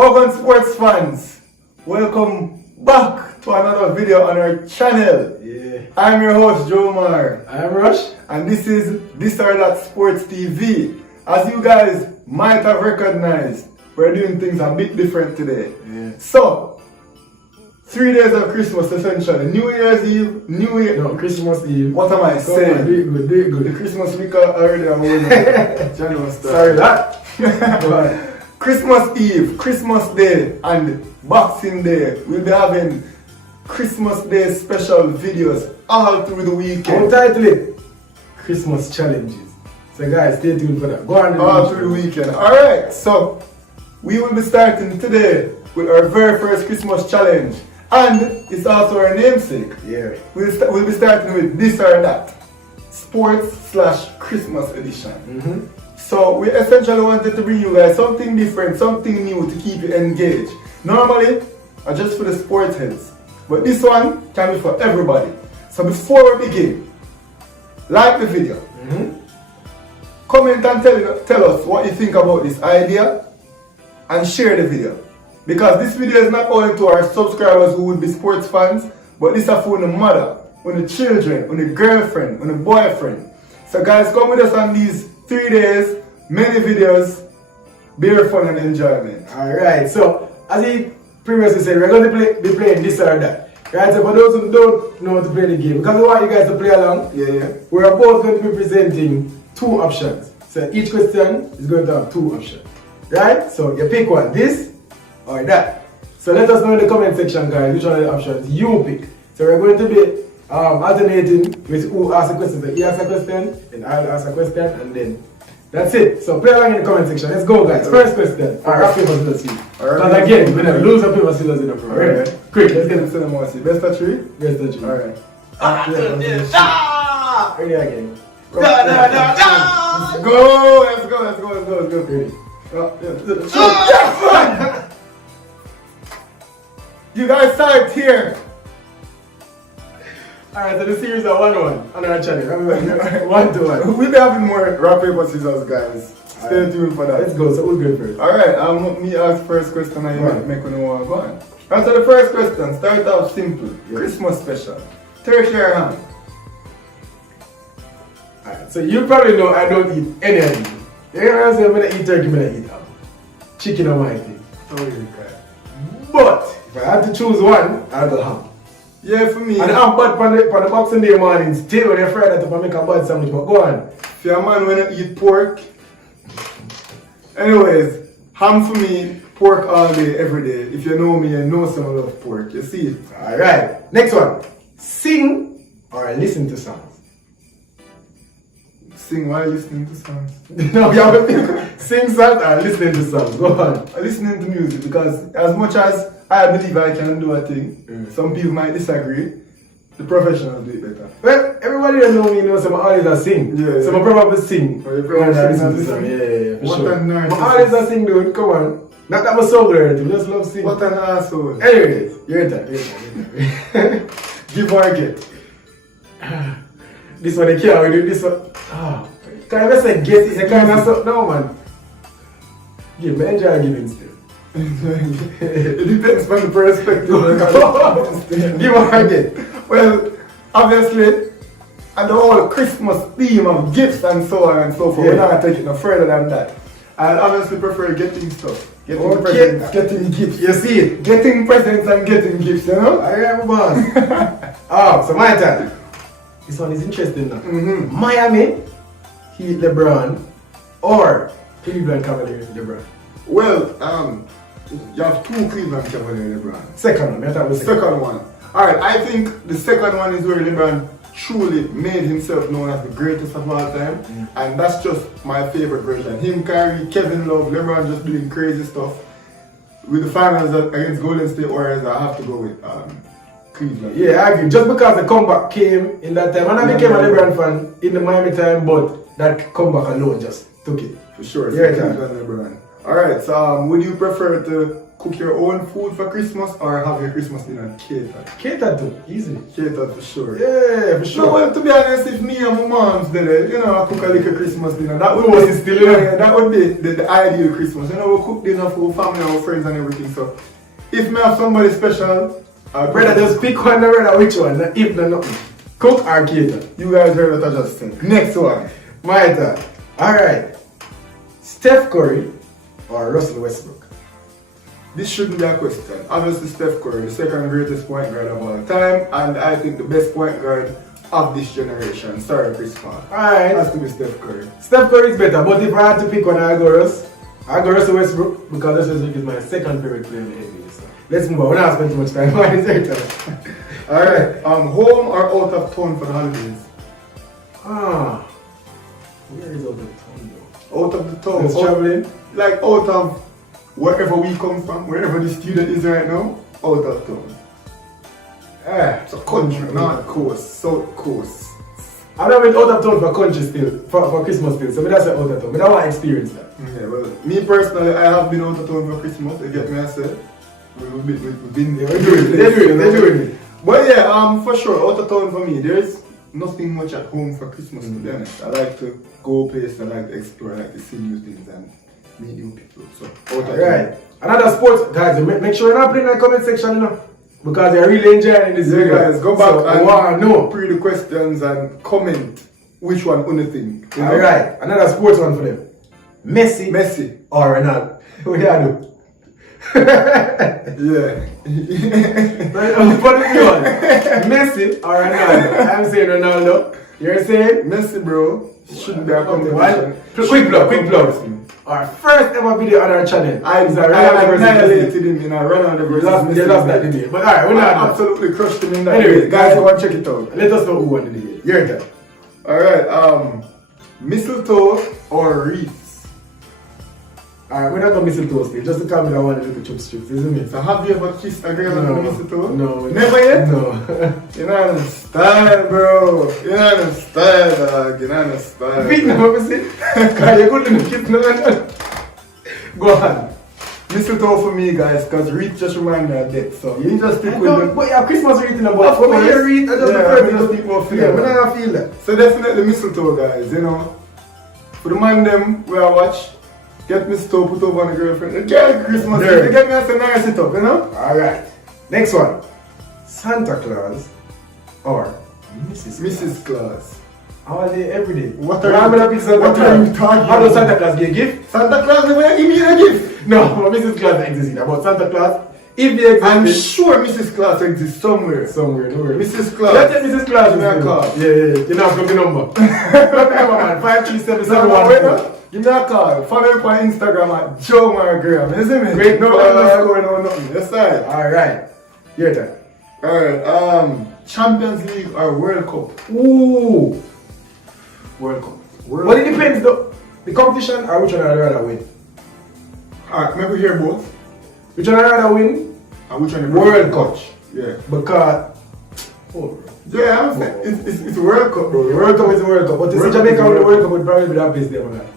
Welcome sports fans, welcome back to another video on our channel. Yeah. I'm your host Joe Mar. I'm Rush. And this is This or That Sports TV. As you guys might have recognized, we're doing things a bit different today. Yeah. So, 3 days of Christmas essentially. New Year's Eve, New Year. No, Christmas Eve. What am I Come saying? on, do it good, do it The good. Christmas week already on January start. Sorry that. But Christmas Eve, Christmas Day, and Boxing Day. We'll be having Christmas Day special videos all through the I'll weekend. title it Christmas Challenges. So guys, stay tuned for that. Go on. All through the weekend. Alright, so we will be starting today with our very first Christmas challenge. And it's also our namesake. Yeah. We'll be starting with This or That Sports/Christmas edition. So we essentially wanted to bring you guys something different, something new to keep you engaged. Normally, are just for the sports heads, but this one can be for everybody. So before we begin, like the video, comment and tell us what you think about this idea, and share the video. Because this video is not only to our subscribers who would be sports fans, but this is for the mother, for the children, for the girlfriend, for the boyfriend. So guys, come with us on these 3 days, many videos, beer fun and enjoyment. Alright, so as he previously said, we're going to be playing This or That. Right, so for those who don't know how to play the game, because we want you guys to play along, we're both going to be presenting two options. So each question is going to have two options. Right? So you pick one, this or that. So let us know in the comment section, guys, which one of the options you pick. So we're going to be alternating with who asks a question. So he asks a question, then I'll ask a question, and then that's it. So play along in the comment section. Let's go, guys. First question. Rock, paper, scissors, shoot. Because again, we're going to lose a paper, scissors in the front. Alright. Quick, let's get it. Best of three? Best of three. Alright. Ready again. Go! Let's go. Ready. You guys start here. Alright, so the series are 1-1 on our channel. 1-1. We'll be having more rock, paper, scissors, guys. Stay tuned for that. Let's go. So who's going first? Alright, me ask first question and you make one more go on. Answer the first question. Start off simple. Christmas special. Turkey or ham? Alright, so you probably know I don't eat any of these. You know what I'm saying? I'm gonna eat turkey, I'm gonna eat ham. Chicken on my thing. But if I had to choose one, I'll go ham. Yeah, for me. And I'm bad for the Boxing Day morning. Still when you're fried that up, I make a bad sandwich. But go on. If you're a man when you eat pork. Anyways, ham for me, pork all day, every day. If you know me, you know some love pork. You see? Alright. Next one. Sing or listen to songs. Sing while listening to songs. No, you have to sing songs or listening to songs. Go on. I'm listening to music because as much as I believe I can do a thing, some people might disagree. The professionals do it better. Well, everybody that know me knows some artists that sing. Yeah. So I probably sing. Oh, you probably Yeah, sing and listen to listen? songs. Yeah, for What sure. a narcissist. My artists that sing, dude, come on. Not that I'm a song or anything, just love sing. What an asshole. Anyways, your turn. Give or get. This one, they can't do this one. Can I say get it? You can't so no, man. Give me, enjoy giving still. It depends on the perspective. Give or get. Well, obviously, and the whole Christmas theme of gifts and so on and so forth, we're not taking it no further than that. I obviously prefer getting stuff. Getting presents, getting gifts. You see it? Getting presents and getting gifts, you know? I am a boss. So my turn. This one is interesting now. Miami, Heat LeBron, or Cleveland Cavaliers LeBron. Well, you have two Cleveland Cavaliers, LeBron. Second one, I thought it was Second one. Alright, I think the second one is where LeBron truly made himself known as the greatest of all time. And that's just my favorite version. Him, Kyrie, Kevin Love, LeBron just doing crazy stuff. With the finals against Golden State Warriors, I have to go with Cleveland. Yeah, I agree. Just because the comeback came in that time, and I became a LeBron fan in the Miami time, but that comeback alone just took it. For sure. Yeah, Cleveland, LeBron. Alright, so would you prefer to cook your own food for Christmas or have your Christmas dinner catered? Catered to, easily. Catered for sure. Yeah, for sure. No, well, to be honest, if me and my mom's there, I cook a little Christmas dinner. That would Was be it still yeah, that would be the ideal Christmas. We cook dinner for family, our friends, and everything. So, if me have somebody special, Brother, just pick one, brother, which one? If not, nothing. Cook or cater? you guys heard what I just said. Next one. My turn. Alright. Steph Curry or Russell Westbrook? This shouldn't be a question. Obviously, Steph Curry, the second greatest point guard of all time, and I think the best point guard of this generation. Sorry, Chris Paul. Alright. Has to be Steph Curry. Steph Curry is better, but if I had to pick one, I go Russell Westbrook because Russell Westbrook is my second favorite player in the NBA. So let's move on. We're not spending too much time on it. Alright, home or out of town for the holidays? Where is out of town though? Out of the town. Just traveling? Like out of wherever we come from, wherever the student is right now, out of town. So country, north coast, south coast. I've never been out of town for country still, for Christmas still, so that's out of town. But I want to experience that. Yeah, well, me personally, I have been out of town for Christmas, you get me, I said. We've been there. They're doing it. But yeah, for sure, out of town for me, there's nothing much at home for Christmas, to be honest. I like to go places, I like to explore, I like to see new things and meet new people. So, out of Alright. Another sports, guys, make sure you're not putting in the comment section, because you're really enjoying this video. guys, go back so, and I know. pre the questions and comment which one you think. Alright, another sports one for them. Messi. Or Ronaldo. What do you do? Yeah. Right, one. Messi or Ronaldo? I'm saying Ronaldo. You're saying? Messi, bro. Shouldn't be a competition. Quick plug. Our first ever video on our channel. I annihilated him in a Ronaldo versus Messi. You lost that debate. But alright, we're I not. absolutely crushed him in that Anyway, debate. Guys, go and check it out. Let us know who won the debate. Your turn. Alright, mistletoe or wreaths? Alright, we're not gonna mistletoe still. Just to calm me down one little chip strips, isn't it? So have you ever kissed a girl on the mistletoe? No. Never yet? No. You know the style, bro. You know the style, dog. You know the style. Big number, see? Because you're good in the kiss, no. Go on. Mistletoe for me, guys, because wreath just remind me of death. So you just stick with the... But yeah, Christmas wreath in the Of box. For me, course. a wreath, I just Yeah, prefer I just people feel Yeah, that. but I don't feel that. So definitely mistletoe, guys, For the man them where I watch, get mistletoe put over on the girlfriend. Get Christmas, Yeah. you get me as a nice it up, Alright. Next one. Santa Claus or Mrs. Claus. All day, every day. What are you talking How does Santa Claus get a gift? Santa Claus never give me a gift. No, Mrs. Claus exists. But Santa Claus, if they exist, I'm sure Mrs. Claus exists somewhere. somewhere, no worries. Mrs. Claus. Let's take Mrs. Claus. Give me a call. Yeah. You know, from the number. From the number, man. 53771. Give me a call. Follow me on Instagram at Joe Margram. You see me? Great no plug. underscore, no nothing. That's right. Alright. Your turn. Alright, Champions League or World Cup? Ooh. World Cup. But it depends though. The competition or which one I'd rather win. Alright, maybe hear both. Which one I'd rather win? And which one you World Cup. Yeah. Because Yeah, I'm saying it's World Cup, bro. the World Cup is the World Cup. But to see World Jamaica Cup is win the World World Cup would probably be the happiest day of my life.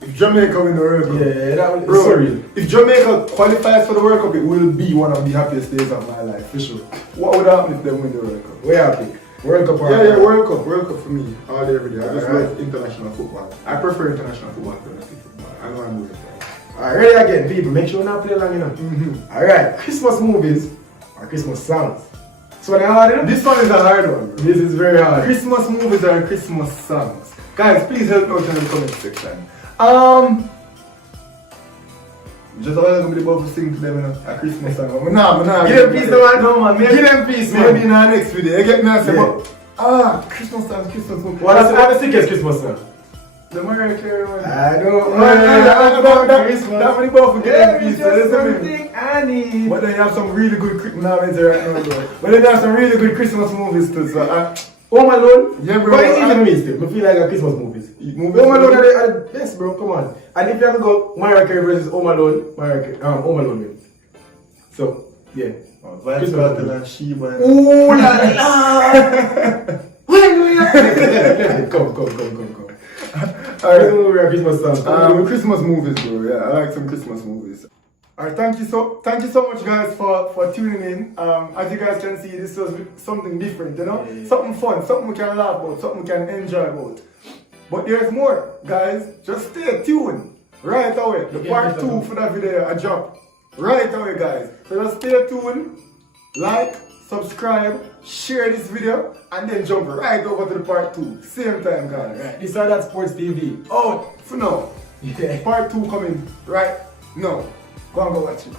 If Jamaica win the World Cup, Yeah, that would be bro. surreal. If Jamaica qualifies for the World Cup, it will be one of the happiest days of my life, for sure. What would happen if they win the World Cup? Where happy? World Cup or Yeah, World Cup for me, all day, every day. I just Alright. love international football. I prefer international football to domestic football. I know I'm good at that. Alright, ready again, people. Make sure you not play long enough. Alright, Christmas movies or Christmas songs. So now I do. This one is a hard one, bro. This is very hard. Christmas movies or Christmas songs? Guys, please help me out in the comment section. Just all I'm gonna be able to sing to them, a Christmas song. Nah. Give them peace, man. No, man. Maybe, Give them peace, maybe man. in our next video. You get me? I say, Yeah. but, Christmas songs, Christmas songs. What is the sickest Christmas song? The Mariah Carey one. I don't That Christmas. one both forget Yeah, them it's pieces. just Listen to me. something I need. But then you have some really good right now, bro. But then you have some really good Christmas movies too. So, Home Alone? Yeah, bro. But it's easy to me still. I feel like a Christmas movies. Movies, Home Alone are the best, bro. Come on. And if you have to go Mariah Carey versus Home Alone, Home Alone win. So, yeah. Vibes Cartel and Sheba. Ooh la la! Hallelujah! Come. Alright. Christmas movie or Christmas song? Christmas movies, bro. Yeah, I like some Christmas movies. Alright, thank you so much, guys, for tuning in. As you guys can see, this was something different, you know, something fun, something we can laugh about, something we can enjoy about. But there's more, guys. Just stay tuned. Right away. The part 2 for that video I drop. Right away, guys. So just stay tuned. Like, subscribe, share this video, and then jump right over to the part 2. Same time, guys. Right. This is That Sports TV. Oh, for now. Yeah. Part 2 coming right now. Go and go watch it.